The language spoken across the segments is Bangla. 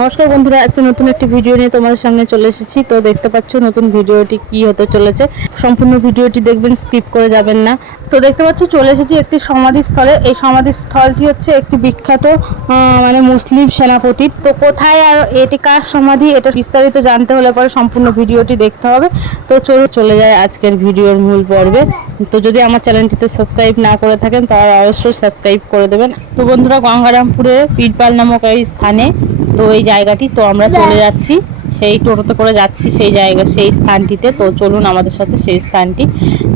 নমস্কার বন্ধুরা, আজকে নতুন একটি ভিডিও নিয়ে তোমাদের সামনে চলে এসেছি। তো দেখতে পাচ্ছ নতুন ভিডিওটি কি হতে চলেছে, সম্পূর্ণ ভিডিওটি দেখবেন, স্কিপ করে যাবেন না। তো দেখতে পাচ্ছ চলে এসেছি একটি সমাধিস্থলে। এই সমাধিস্থলটি হচ্ছে একটি বিখ্যাত মুসলিম সেনাপতির। তো কোথায় আর এটি কার সমাধি, এটা বিস্তারিত জানতে হলে পরে সম্পূর্ণ ভিডিওটি দেখতে হবে। তো চলে যায় আজকের ভিডিওর মূল পর্বে। তো যদি আমার চ্যানেলটিতে সাবস্ক্রাইব না করে থাকেন তাহলে অবশ্যই সাবস্ক্রাইব করে দেবেন। তো বন্ধুরা, গঙ্গারামপুরে পীরপাল নামক এই স্থানে তো এই জায়গাটি, তো আমরা চলে যাচ্ছি, সেই টোটোতে করে যাচ্ছি সেই জায়গা, সেই স্থানটিতে। তো চলুন আমাদের সাথে সেই স্থানটি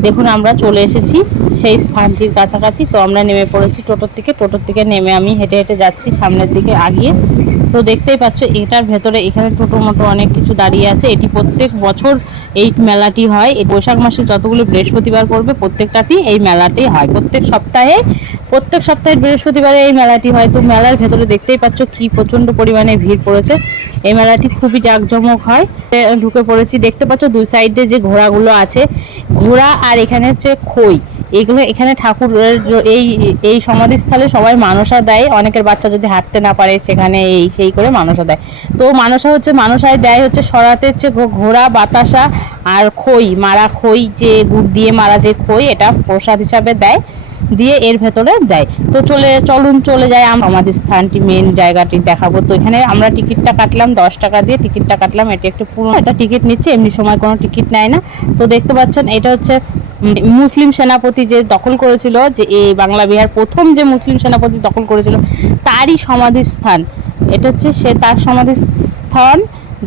দেখুন। আমরা চলে এসেছি সেই স্থানটির কাছাকাছি। তো আমরা নেমে পড়েছি টোটোর থেকে নেমে আমি হেঁটে হেঁটে যাচ্ছি সামনের দিকে আগিয়ে। তো দেখতেই পাচ্ছ এটার ভেতরে এখানে টোটো মোটো অনেক কিছু দাঁড়িয়ে আছে। এটি প্রত্যেক বছর এই মেলাটি হয়। এই বৈশাখ মাসে যতগুলো বৃহস্পতিবার পড়বে প্রত্যেকটাতেই এই মেলাটি হয়। প্রত্যেক সপ্তাহে বৃহস্পতিবারে এই মেলাটি হয়। তো মেলার ভেতরে দেখতেই পাচ্ছ কি প্রচণ্ড পরিমাণে ভিড় পড়েছে। এই মেলাটি খুবই জাঁকজমক হয়। ঢুকে পড়েছি, দেখতে পাচ্ছ দুই সাইডে যে ঘোড়াগুলো আছে, ঘোড়া আর এখানে হচ্ছে খই, এগুলো এখানে ঠাকুরের এই এই সমাধিস্থলে সবাই মানসা দেয়। অনেকের বাচ্চা যদি হাঁটতে না পারে সেখানে এই সেই করে মানসা দেয়। তো মানসায় দেয় হচ্ছে সরাতে হচ্ছে ঘোড়া, বাতাসা আর খই, মারা খই, যে গুড় দিয়ে মারা যে খই, এটা প্রসাদ হিসাবে দেয়, দিয়ে এর ভেতরে দেয়। তো চলুন চলে যায় আমাদের স্থানটি, মেন জায়গাটি দেখাবো। তো এখানে আমরা টিকিটটা কাটলাম 10 টাকা দিয়ে টিকিটটা কাটলাম। এটি একটু পুরো একটা টিকিট নিচ্ছে, এমনি সময় কোনো টিকিট নেয় না। তো দেখতে পাচ্ছেন এটা হচ্ছে মুসলিম সেনাপতি যে দখল করেছিল, যে এই বাংলা বিহার প্রথম যে মুসলিম সেনাপতি দখল করেছিল তারই সমাধিস্থান। এটা হচ্ছে তার সমাধিস্থান।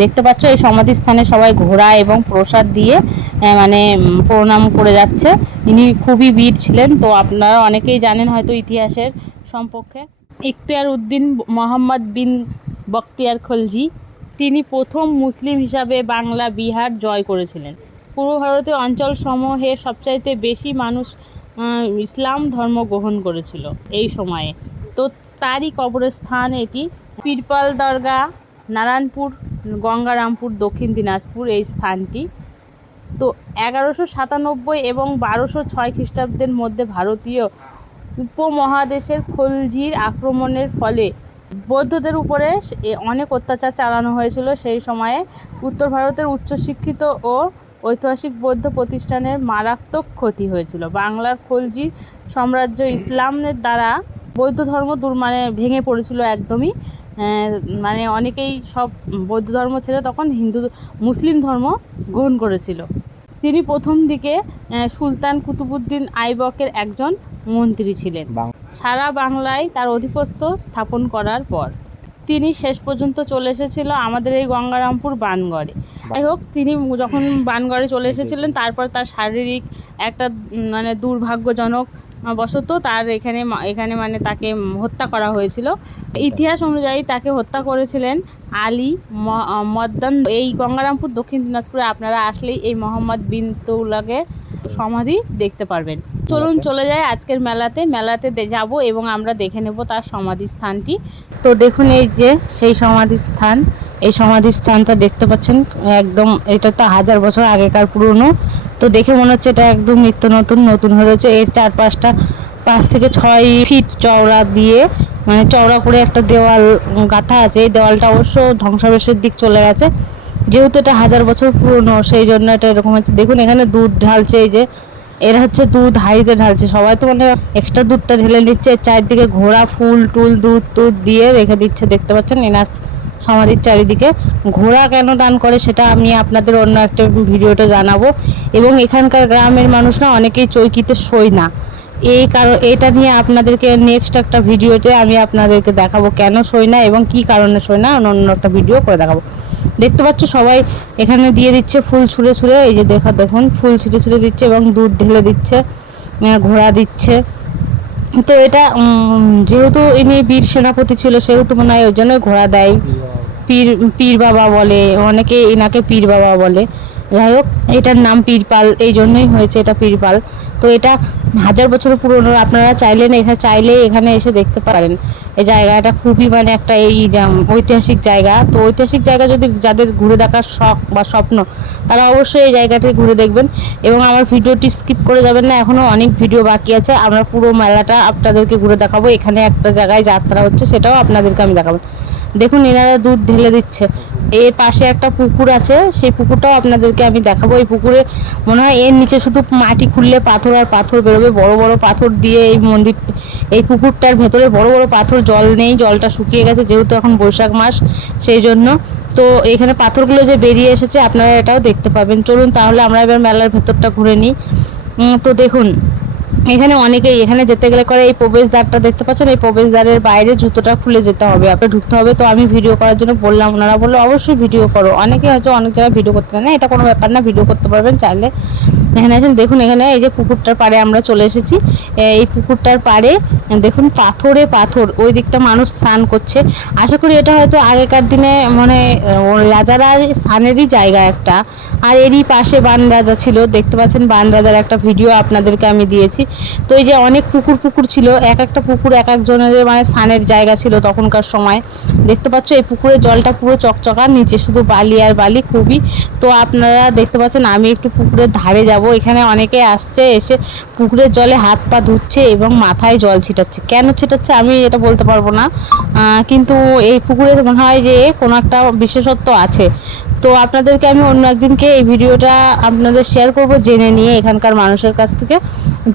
দেখতে পাচ্ছ এই সমাধিস্থানে সবাই ঘোড়া এবং প্রসাদ দিয়ে প্রণাম করে যাচ্ছে। ইনি খুবই বীর ছিলেন। তো আপনারা অনেকেই জানেন হয়তো ইতিহাসের সম্পর্কে। ইখতিয়ার উদ্দিন মোহাম্মদ বিন বখতিয়ার খলজি, তিনি প্রথম মুসলিম হিসাবে বাংলা বিহার জয় করেছিলেন। পূর্ব ভারতীয় অঞ্চল সমূহে সবচাইতে বেশি মানুষ ইসলাম ধর্ম গ্রহণ করেছিল এই সময়ে। তো তারই কবরস্থান এটি। পীরপাল দরগা, নারায়ণপুর, গঙ্গারামপুর, দক্ষিণ দিনাজপুর এই স্থানটি। তো 1197 এবং 1206 খ্রিস্টাব্দের মধ্যে ভারতীয় উপমহাদেশের খলজির আক্রমণের ফলে বৌদ্ধদের উপরে অনেক অত্যাচার চালানো হয়েছিল। সেই সময়ে উত্তর ভারতের উচ্চশিক্ষিত ও ঐতিহাসিক বৌদ্ধ প্রতিষ্ঠানের মারাত্মক ক্ষতি হয়েছিল। বাংলার খলজি সাম্রাজ্য ইসলামের দ্বারা বৌদ্ধ ধর্ম ভেঙে পড়েছিল একদমই। অনেকেই সব বৌদ্ধ ধর্ম ছেড়ে তখন মুসলিম ধর্ম গ্রহণ করেছিল। তিনি প্রথম দিকে সুলতান কুতুবউদ্দিন আইবকের একজন মন্ত্রী ছিলেন। সারা বাংলায় তার আধিপত্য স্থাপন করার পর তিনি শেষ পর্যন্ত চলে এসেছিল আমাদের এই গঙ্গারামপুর বানগড়ে। যাই হোক, তিনি যখন বানগড়ে চলে এসেছিলেন তারপর তার শারীরিক একটা দুর্ভাগ্যজনক বশত তার এখানে তাকে হত্যা করা হয়েছিল। ইতিহাস অনুযায়ী তাকে হত্যা করেছিলেন আলী মদ্দান। এই গঙ্গারামপুর দক্ষিণ দিনাজপুরে আপনারা আসলেই এই মোহাম্মদ বিন তুগলকের সমাধি দেখতে পারবেন। চলুন চলে যাই আজকের মেলাতে যাব এবং আমরা দেখে নেব তার সমাধিস্থানটি। তো দেখুন এই যে সেই সমাধিস্থান, এই সমাধিস্থানটা দেখতে পাচ্ছেন একদম, এটা তো 1000 বছর আগেকার পুরনো। তো দেখে মনে হচ্ছে এটা একদম নিত্য নতুন হয়ে রয়েছে। এর চারপাশটা 5 থেকে 6 ফিট চওড়া দিয়ে চওড়া করে একটা দেওয়াল গাঁথা আছে। এই দেওয়ালটা অবশ্য ধ্বংসাবশেষের দিক চলে গেছে, যেহেতু এটা 1000 বছর পুরনো সেই জন্য এটা এরকম হচ্ছে। দেখুন এখানে দুধ ঢালছে, এই যে এরা হচ্ছে দুধ হাঁড়িতে ঢালছে, সবাই তো এক্সট্রা দুধটা ঢেলে নিচ্ছে। চারদিকে ঘোড়া ফুল টুল দুধ দিয়ে রেখে দিচ্ছে। দেখতে পাচ্ছেন এনার সমাধির চারিদিকে ঘোড়া কেন দান করে সেটা আমি আপনাদের অন্য একটা ভিডিওতে জানাবো। এবং এখানকার গ্রামের মানুষ না অনেকেই চৌকিতে শোয় না, এই কারণ এটা নিয়ে আপনাদেরকে নেক্সট একটা ভিডিওতে আমি আপনাদেরকে দেখাবো কেন শোয় না এবং কি কারণে শোয় না, অন্য একটা ভিডিও করে দেখাবো। দেখতে পাচ্ছ সবাই এখানে দিয়ে দিচ্ছে ফুল ছুঁড়ে, এই যে দেখুন ফুল ছুঁড়ে দিচ্ছে এবং দুধ ঢেলে দিচ্ছে, ঘোড়া দিচ্ছে। তো এটা যেহেতু ইনি বীর সেনাপতি ছিল সেহেতু মনে হয় ওই জন্য ঘোড়া দেয়। পীর বাবা বলে, অনেকে এনাকে পীর বাবা বলে। যাই হোক, এটার নাম পীরপাল এই জন্যই হয়েছে এটা পীরপাল। তো এটা 1000 বছরের পুরনো। আপনারা চাইলেই এখানে এসে দেখতে পারেন। এই জায়গাটা খুবই একটা ঐতিহাসিক জায়গা। তো ঐতিহাসিক জায়গা যদি যাদের ঘুরে দেখার শখ বা স্বপ্ন, তারা অবশ্যই এই জায়গাটি ঘুরে দেখবেন এবং আমার ভিডিওটি স্কিপ করে যাবেন না। এখনও অনেক ভিডিও বাকি আছে, আমরা পুরো মেলাটা আপনাদেরকে ঘুরে দেখাবো। এখানে একটা জায়গায় যাত্রা হচ্ছে, সেটাও আপনাদেরকে আমি দেখাবো। দেখুন এনারা দুধ ঢেলে দিচ্ছে। এর পাশে একটা পুকুর আছে, সেই পুকুরটাও আপনাদেরকে আমি দেখাবো। এই পুকুরে মনে হয় এর নিচে শুধু মাটি খুললে পাথর আর পাথর বেরোবে, বড় বড় পাথর দিয়ে এই মন্দির, এই পুকুরটার ভেতরে বড় বড় পাথর, জল নেই, জলটা শুকিয়ে গেছে যেহেতু এখন বৈশাখ মাস সেই জন্য। তো এখানে পাথরগুলো যে বেরিয়ে এসেছে আপনারা এটাও দেখতে পাবেন। চলুন তাহলে আমরা এবার মেলার ভেতরটা ঘুরে নিই। তো দেখুন এখানে অনেকেই এখানে যেতে গেলে করে এই প্রবেশদ্বারটা দেখতে পাচ্ছেন, এই প্রবেশদ্বারের বাইরে জুতোটা খুলে যেতে হবে, আপনার ঢুকতে হবে। তো আমি ভিডিও করার জন্য বললাম, ওনারা বললো অবশ্যই ভিডিও করো। অনেকে হয়তো অনেক জায়গায় ভিডিও করতে পারে না, এটা কোনো ব্যাপার না, ভিডিও করতে পারবেন চাইলে। এখানে আছেন দেখুন, এখানে এই যে পুকুরটার পাড়ে আমরা চলে এসেছি। এই পুকুরটার পাড়ে দেখুন পাথরে পাথর, ওই দিকটা মানুষ স্নান করছে। আশা করি এটা হয়তো আগেকার দিনে মানে রাজারা স্নানেরই জায়গা একটা। আর এরই পাশে বান রাজা ছিল, দেখতে পাচ্ছেন বান রাজার একটা ভিডিও আপনাদেরকে আমি দিয়েছি। তো এই যে অনেক পুকুর পুকুর ছিল, এক একটা পুকুর এক একজনের মানে স্নানের জায়গা ছিল তখনকার সময়। দেখতে পাচ্ছ এই পুকুরের জলটা পুরো চকচকা, নিচে শুধু বালি আর বালি খুবই। তো আপনারা দেখতে পাচ্ছেন আমি একটু পুকুরের ধারে যাব। এখানে অনেকে আসছে, এসে পুকুরের জলে হাত পা ধুচ্ছে এবং মাথায় জল ছিটাচ্ছে। কেন ছিটাচ্ছে আমি এটা বলতে পারবো না, কিন্তু এই পুকুরের মনে হয় যে কোনো একটা বিশেষত্ব আছে। তো আপনাদেরকে আমি অন্য একদিনকে এই ভিডিওটা আপনাদের শেয়ার করব, জেনে নিয়ে এখানকার মানুষের কাছ থেকে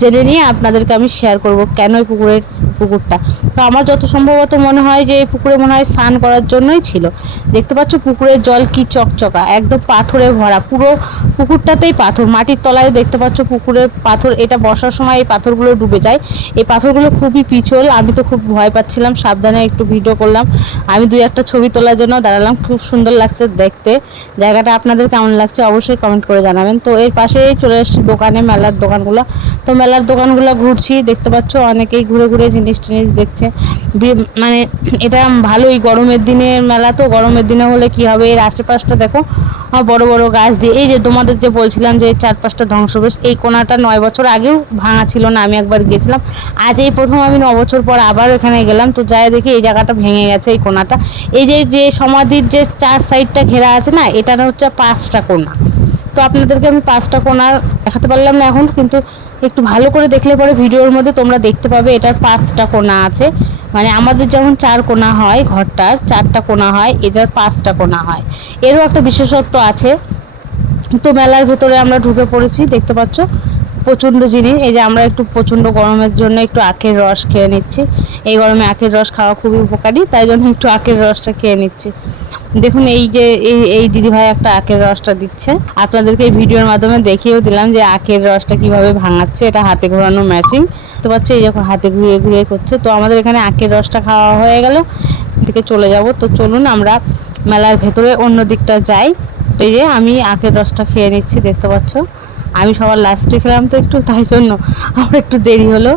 জেনে নিয়ে আপনাদেরকে আমি শেয়ার করব কেন এই পুকুরটা। তো আমার যত সম্ভবত মনে হয় যে এই পুকুরে মনে হয় স্নান করার জন্যই ছিল। দেখতে পাচ্ছ পুকুরের জল কি চকচকা, একদম পাথরে ভরা, পুরো পুকুরটাতেই পাথর, মাটির তলায় দেখতে পাচ্ছ পুকুরের পাথর। এটা বর্ষার সময় এই পাথরগুলো ডুবে যায়। এই পাথরগুলো খুবই পিছল, আমি তো খুব ভয় পাচ্ছিলাম, সাবধানে একটু ভিডিও করলাম। আমি দুই একটা ছবি তোলার জন্য দাঁড়ালাম, খুব সুন্দর লাগছে দেখতে। জায়গাটা আপনাদের কেমন লাগছে অবশ্যই কমেন্ট করে জানাবেন। তো এর পাশেই চলে এসেছি দোকানে, মেলার দোকানগুলো। তো মেলার দোকানগুলো ঘুরছি, দেখতে পাচ্ছ অনেকেই ঘুরে ঘুরে জিনিস টিনিস দেখছে। মানে এটা ভালোই, গরমের দিনে মেলা, তো গরমের দিনে হলে কি হবে, এর আশেপাশটা দেখো বড় বড় গাছ দিয়ে। এই যে তোমাদের যে বলছিলাম যে 4-5টা ধ্বংসবেশ, এই কোনাটা 9 বছর আগেও ভাঙা ছিল না, আমি একবার গেছিলাম। আজ এই প্রথম আমি 9 বছর পর আবার এখানে গেলাম, তো যাই দেখি এই জায়গাটা ভেঙে গেছে, এই কোনাটা। এই যে সমাধির যে 4 সাইডটা ঘেরা আছে না, এটা হচ্ছে 5টা কোনা। তো আপনাদেরকে আমি 5টা কোনা দেখাতে পারলাম না এখন, কিন্তু একটু ভালো করে দেখলে পরে ভিডিওর মধ্যে তোমরা দেখতে পাবে এটার 5টা কোনা আছে। মানে আমাদের যেমন 4 কোনা হয়, ঘরটার 4টা কোনা হয়, এটার 5টা কোনা হয়। এরও একটা বিশেষত্ব আছে। তো মেলার ভেতরে আমরা ঢুকে পড়েছি, দেখতে পাচ্ছ প্রচণ্ড জিনিস। এই যে আমরা একটু প্রচণ্ড গরমের জন্য একটু আখের রস খেয়ে নিচ্ছি। এই গরমে আখের রস খাওয়া খুবই উপকারী, তাই জন্য একটু আখের রসটা খেয়ে নিচ্ছি। দেখুন এই যে এই দিদিভাই একটা আখের রসটা দিচ্ছে, আপনাদেরকে এই ভিডিওর মাধ্যমে দেখিয়েও দিলাম যে আখের রসটা কিভাবে ভাঙাচ্ছে। এটা হাতে ঘোরানো মেশিন, তো পাচ্ছি এই যখন হাতে ঘুরিয়ে ঘুরিয়ে করছে। তো আমাদের এখানে আখের রসটা খাওয়া হয়ে গেল, এদিকে চলে যাব। তো চলুন আমরা মেলার ভেতরে অন্য দিকটা যাই। এই যে আমি আখের রসটা খেয়ে নিচ্ছি, দেখতে পাচ্ছ আমি সবার লাস্টে খেলাম তো একটু, তাই জন্য আমার একটু দেরি হলো।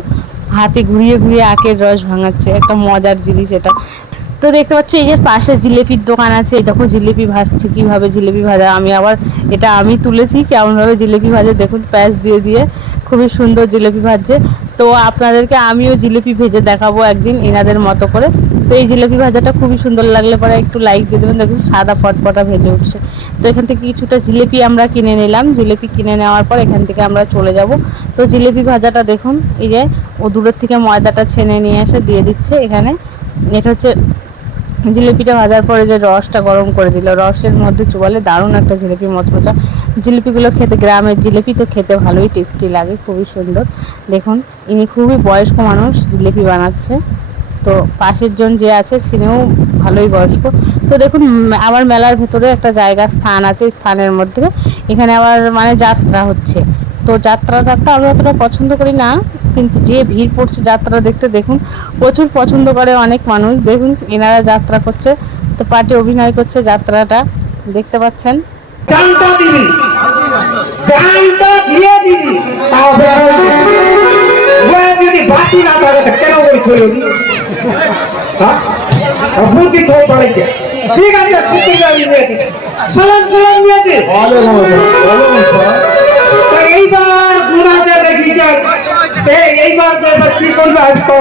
হাতে ঘুরিয়ে ঘুরিয়ে আখের রস ভাঙাচ্ছে, একটা মজার জিনিস এটা। তো দেখতে পাচ্ছ এই যে পাশে জিলিপির দোকান আছে, এই দেখো জিলিপি ভাজছে, কিভাবে জিলিপি ভাজা এটা আমি তুলেছি কেমনভাবে জিলিপি ভাজে, দেখুন প্যাঁচ দিয়ে দিয়ে খুবই সুন্দর জিলিপি ভাজছে। তো আপনাদেরকে আমিও জিলিপি ভেজে দেখাবো একদিন এনাদের মতো করে। তো এই জিলিপি ভাজাটা খুবই সুন্দর লাগলে পরে একটু লাইক দিয়ে দেবেন, দেখুন সাদা ফটফটা ভেজে উঠছে। তো এখান থেকে কিছুটা জিলিপি আমরা কিনে নিলাম, জিলিপি কিনে নেওয়ার পর এখান থেকে আমরা চলে যাব। তো জিলিপি ভাজাটা দেখুন এই যে ও দূরের থেকে ময়দাটা ছেনে নিয়ে এসে দিয়ে দিচ্ছে এখানে। এটা হচ্ছে জিলিপিটা ভাজার পরে যে রসটা গরম করে দিল, রসের মধ্যে চুবালে দারুণ একটা জিলিপি মচমচা। জিলিপিগুলো খেতে, গ্রামের জিলিপি তো খেতে ভালোই টেস্টি লাগে, খুবই সুন্দর। দেখুন ইনি খুবই বয়স্ক মানুষ, জিলিপি বানাচ্ছে। তো পাশের জন যে আছে তিনিও ভালোই বয়স্ক। তো দেখুন আমার মেলার ভেতরে একটা জায়গা স্থান আছে, স্থানের মধ্যে এখানে আবার মানে যাত্রা হচ্ছে। তো যাত্রা আমি অতটা পছন্দ করি না, কিন্তু যে ভিড় পড়ছে যাত্রা দেখতে, দেখুন প্রচুর পছন্দ করে অনেক মানুষ। দেখুন এনারা যাত্রা করছে, তো পার্টি অভিনয় করছে, যাত্রাটা দেখতে পাচ্ছেন। ঠিক আছে এইবার ঘুরাতে দেখি এইবার কি করবে আজকে।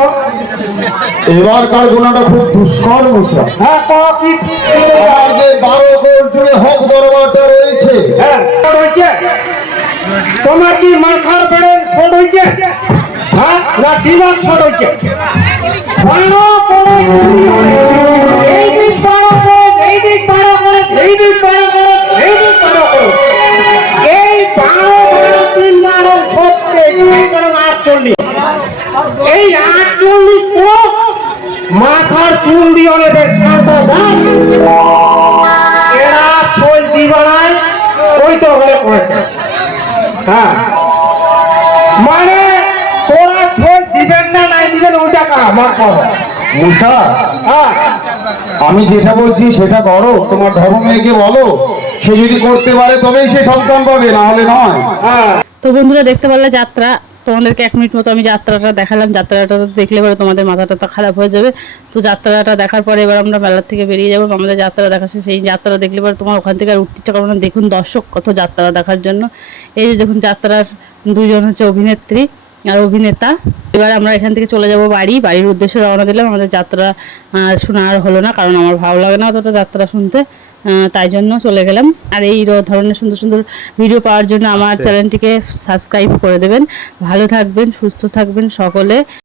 এবারকার গোনাটা খুব দুষ্কর মুদ্রা। হ্যাঁ 12 কোট জুড়ে হক দরবারটা রয়েছে। হ্যাঁ হয়েছে, তোমার কি মাথার বেড়ে ফোট হয়েছে? হ্যাঁ না দিমাগ ফোট হয়েছে? এই দিন করেছে। হ্যাঁ মানে তোরা ভোট দিবেন না নাই দিবেন ওইটা আমার করো। মূষা, হ্যাঁ আমি যেটা বলছি সেটা করো, তোমার ধর্ম মেয়েকে বলো, সে যদি করতে পারে তবেই সে সন্তান পাবে, না হলে নয়। হ্যাঁ তো বন্ধুরা দেখতে পারলে যাত্রা, তোমাদেরকে 1 মিনিট মতো আমি যাত্রাটা দেখালাম। যাত্রাটা দেখলে পরে তোমাদের মাথাটা তো খারাপ হয়ে যাবে। তো যাত্রাটা দেখার পরে এবার আমরা মেলার থেকে বেরিয়ে যাবো। আমাদের যাত্রা দেখা শেষে সেই যাত্রা দেখলে পরে তোমার ওখান থেকে আর উঠতে ইচ্ছা করবে না। দেখুন দর্শক কত যাত্রা দেখার জন্য। এই যে দেখুন যাত্রার দুজন হচ্ছে অভিনেত্রী আর অভিনেতা। এবার আমরা এখান থেকে চলে যাব বাড়ির উদ্দেশ্যে রওনা দিলাম। আমাদের যাত্রা শোনা আর হলো না, কারণ আমার ভালো লাগে না অতটা যাত্রা শুনতে, তাই জন্য চলে গেলাম। আর এই ধরনের সুন্দর সুন্দর ভিডিও পাওয়ার জন্য আমার চ্যানেলটিকে সাবস্ক্রাইব করে দেবেন। ভালো থাকবেন, সুস্থ থাকবেন সকলে।